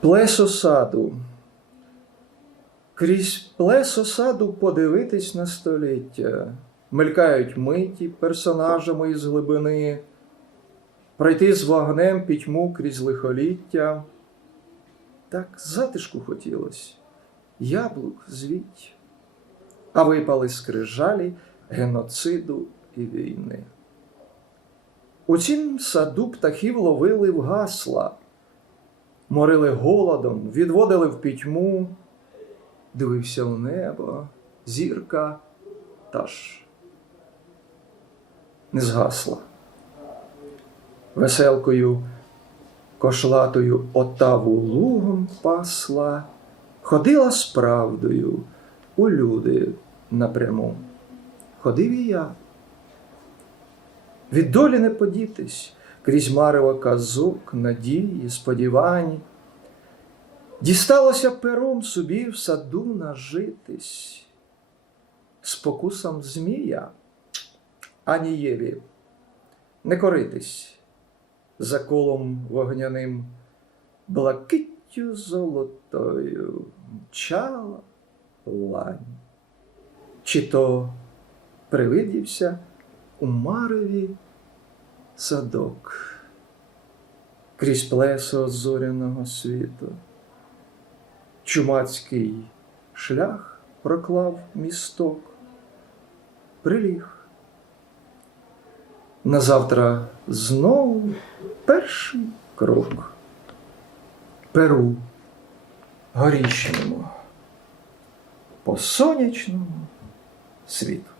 Плесо саду. Крізь плесо саду подивитись на століття. Мелькають миті персонажами із глибини, пройти з вогнем пітьму крізь лихоліття. Так затишку хотілось, яблук звіть, а випали скрижалі геноциду і війни. У цім саду птахів ловили в гасла, морили голодом, відводили в пітьму, дивився в небо, зірка та ж не згасла. Веселкою кошлатою отаву лугом пасла, ходила з правдою у люди напряму. Ходив і я. Від долі не подітись крізь марево казок, надії, сподівань. Дісталося пером собі в саду нажитись, спокусом змія, ані Єві, не коритись за колом вогняним, блакиттю золотою мчала лань. Чи то привидівся у мареві садок крізь плесо зоряного світу. Чумацький шлях проклав місток, приліг. Назавтра знову перший крок. Перу горішньому, по сонячному світу.